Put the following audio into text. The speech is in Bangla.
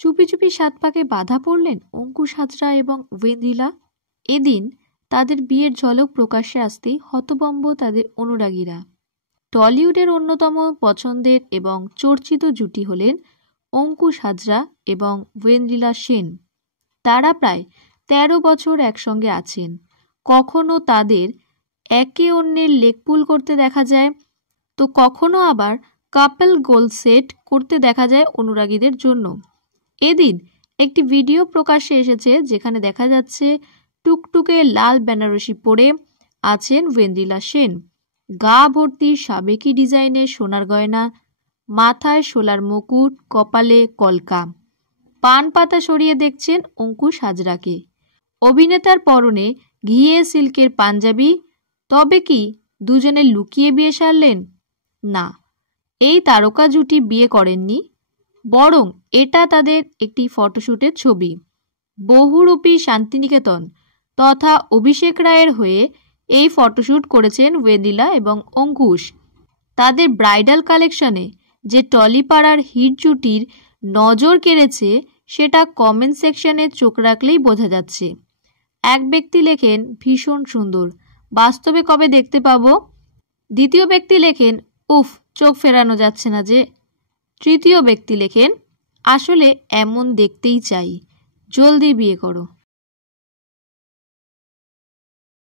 চুপি চুপি 7 পাকে বাধা পড়লেন অঙ্কুশ হাজরা এবং ওয়েন্দ্রিলা। এদিন তাদের বিয়ের ঝলক প্রকাশ্যে আসতেই হতভম্ব তাদের অনুরাগীরা। টলিউডের অন্যতম পছন্দের এবং চর্চিত জুটি হলেন অঙ্কুশ হাজরা এবং ওয়েন্দ্রিলা সেন। তারা প্রায় 13 বছর একসঙ্গে আছেন। কখনো তাদের একে অন্যের লেগপুল করতে দেখা যায়, তো কখনো আবার কাপল গোল সেট করতে দেখা যায় অনুরাগীদের জন্য। এদিন একটি ভিডিও প্রকাশ্যে এসেছে যেখানে দেখা যাচ্ছে টুকটুকে লাল বেনারসি পরে আছেন ওয়েন্দ্রিলা সেন। গা ভর্তি সাবেকি ডিজাইনের সোনার গয়না, মাথায় শোলার মুকুট, কপালে কলকা। পান পাতা সরিয়ে দেখছেন অঙ্কুশ হাজরাকে। অভিনেতার পরনে ঘিয়ে সিল্কের পাঞ্জাবি। তবে কি দুজনে লুকিয়ে বিয়ে সারলেন? না, এই তারকা জুটি বিয়ে করেননি, বরং এটা তাদের একটি ফটোশ্যুটের ছবি। বহুরূপী শান্তিনিকেতন তথা অভিষেক রায়ের হয়ে এই ফটোশ্যুট করেছেন ওয়েন্দ্রিলা এবং অঙ্কুশ। তাদের ব্রাইডাল কালেকশনে যে টলিপাড়ার হিট জুটির নজর কেড়েছে সেটা কমেন্ট সেকশনে চোখ রাখলেই বোঝা যাচ্ছে। এক ব্যক্তি লেখেন, ভীষণ সুন্দর, বাস্তবে কবে দেখতে পাবো? দ্বিতীয় ব্যক্তি লেখেন, উফ, চোখ ফেরানো যাচ্ছে না যে। তৃতীয় ব্যক্তি লেখেন, আসলে এমন দেখতেই চাই, জলদি বিয়ে করো।